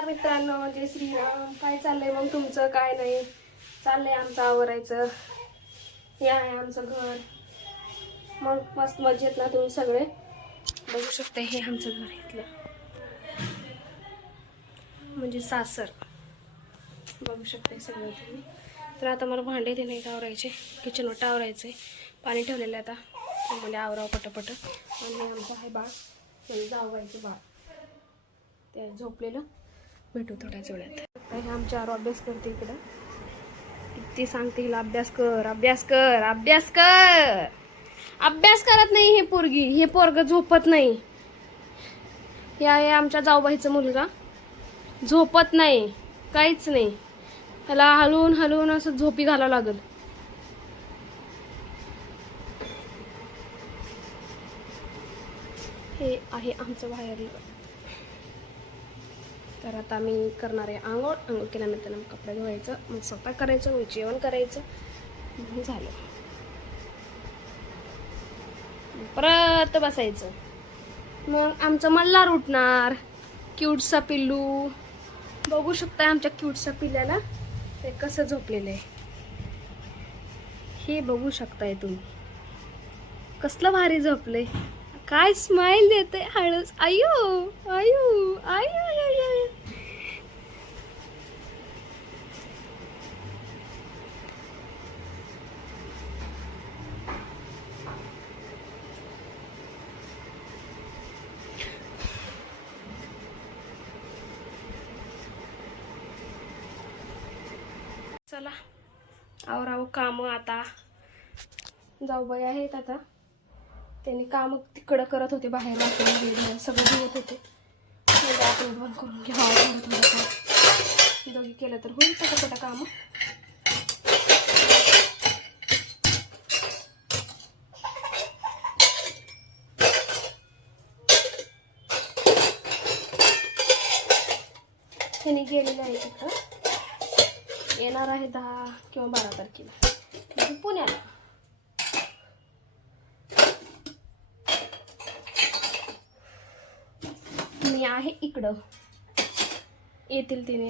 नमस्कार मित्रांनो जय श्रीराम काय चाललंय मग तुमचं? काय नाही. चाललंय आमचं आवरायचं. हे आहे आमचं घर. मग मस्त मजेत ना तुम्ही सगळे? बघू शकता हे आमचं घर इथलं. म्हणजे सासर. बघू शकता सगळं तुम्ही. तर आता मला भांडे ते नाही आवरायचे. किचनवर टावरायचे पाणी ठेवलेलं आहे आता. म्हणजे आवराव पटपट. आणि आमचं आहे बाळ. म्हणजे जावगायचं बाळ. ते झोपलेलं. भेटू थोड्याच वेळात. हे आमच्यावर अभ्यास करते इकडं. किती सांगते हिला अभ्यास कर अभ्यास कर अभ्यास कर. अभ्यास करत नाही हे पोरगी हे पोरग झोपत नाही. हे आहे आमच्या जाऊबाईचा मुलगा झोपत नाही काहीच नाही. त्याला हलवून हलवून असं झोपी घालावं लागल. हे आहे आमचं बाहेरलं. तर आता मी करणार आहे आंघोळ आंघोळ केल्यानंतर मग कपडे धुवायचं मग स्वतः करायचं मग जेवण करायचं. म्हणून झालं. परत बसायचं. मग आमचं मल्हार उठणार. क्यूटसा पिल्लू. बघू शकता आमच्या क्यूटसा पिल्ल्याला ते कसं झोपलेलं आहे. हे बघू शकताय तुम्ही. कसलं भारी झोपलंय. काय स्माइल देते हळूच. आयो आयु आयो आय आयु चला. आवराव काम आता. जाऊबाई आहेत आता. त्यांनी काम तिकडं करत होते बाहेर वाटून सगळं धुवत होते. आपण बंद करून घ्यावं दोघी केलं तर होईल पटापटा काम. त्यांनी गेलेलं आहे तिकडं येणार आहे दहा किंवा बारा तारखेला. म्हणजे पुण्याला. मी आहे इकडं. येतील तिने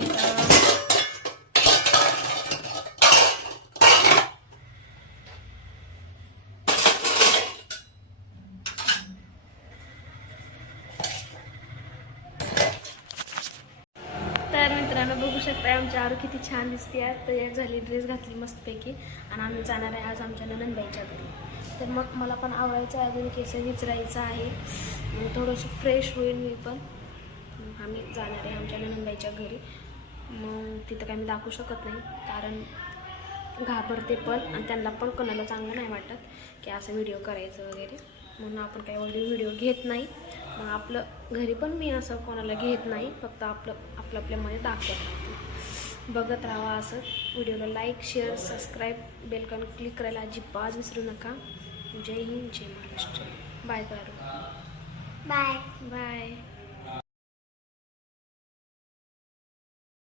तर मित्रांनो बघू शकताय आमच्या आरू किती छान दिसते आहे तयार झाली ड्रेस घातली मस्तपैकी आणि आम्ही जाणार आहे आज आमच्या ननंदबाईच्या घरी. तर मग मला पण आवडायचं आहे अजून केस विचरायचं आहे. थोडंसं फ्रेश होईल मी पण. आम्ही जाणार आहे आमच्या ननंदबाईच्या घरी. मग तिथं काही मी दाखवू शकत नाही कारण घाबरते पण आणि त्यांना पण कोणाला चांगलं नाही वाटत की असं व्हिडिओ करायचं वगैरे. म्हणून आपण काही एवढे व्हिडिओ घेत नाही. मग आपलं घरी पण मी असं कोणाला घेत नाही फक्त आपलं आपलं आपल्यामध्ये दाखवत राहते. बघत राहा असं. व्हिडिओला like share subscribe bell icon click करायला अजिबात विसरू नका. जय हिंद जय महाराष्ट्र. बाय करू बाय बाय